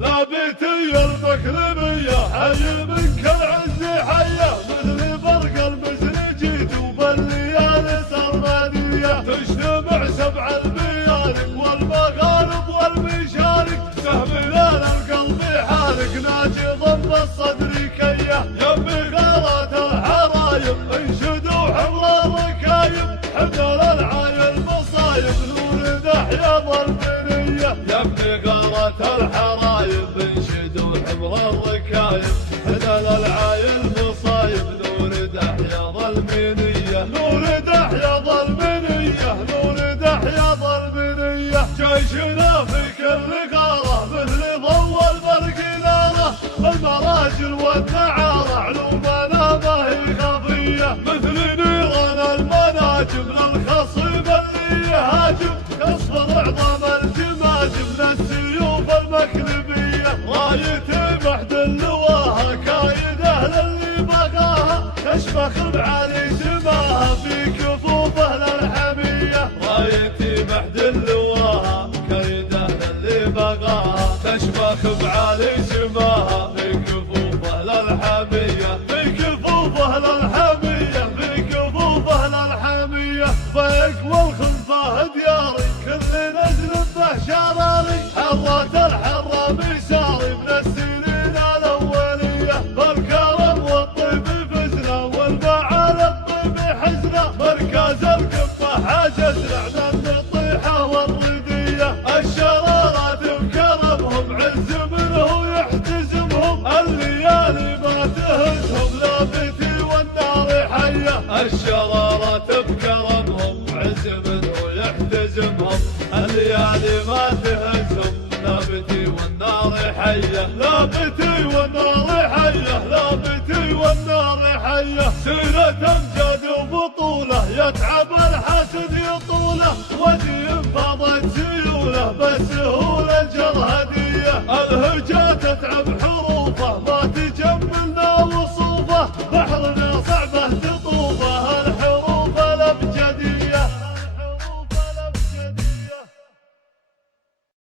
لابتي المكرمية حي منك العز حية، مثل برق المزرجيت وبالليالي سرمانية، تجتمع سبع الميالك والمغارب والمشارك، سهم ليل القلب حالك ناجي ضم الصدر كيه، يمي غارات الحرايب انشدوا حمل الركايب، حمل العايل مصايب نور دحيا ضربنية، يمي غارات الحرايب انشدوا حمل الركايب، حمل العايل مصايب نور دحيا ظلمنية، نور دحيا ظلمنية، نور دحيا ظلمنية، جيشنا في كل غارة مثل ضوء البرق ناره، المراجل والنعارة علومنا ما هي خفية، مثل نيران المناجم للخصيب اللي يهاجم، تصفر عظام الجماجم من السيوف المكرمية، راية محد اللواها كايده للي بقاها، تشبخ بعلي سماها في كفوفه للحمية، راية محد اللواها كايده للي بقاها، تشبخ بعلي سماها في كفوفه للحمية، في كفوفه للحمية، في كفوفه للحمية، ضيق والخلفه دياري كل نزل به شراري، حرات الحرة مساري من السنين الأولية، بالكرم والطيب فزنا والمعالي الطيب حزنا، مركز القبة حاجتنا من الطيحة والردية، الشرارات بكرمهم عز منه يحتزمهم، الليالي ما تهزهم لابتي والنار حية، الشرارات بكرمهم عز منه يحتزمهم، الليالي ما تهزهم لابتي والنار حية، لابتي والنار حية، لابتي والنار حية، سيرة امجاد وبطولة يتعب الحسد يطوله، وجه فاضت سيوله بس هو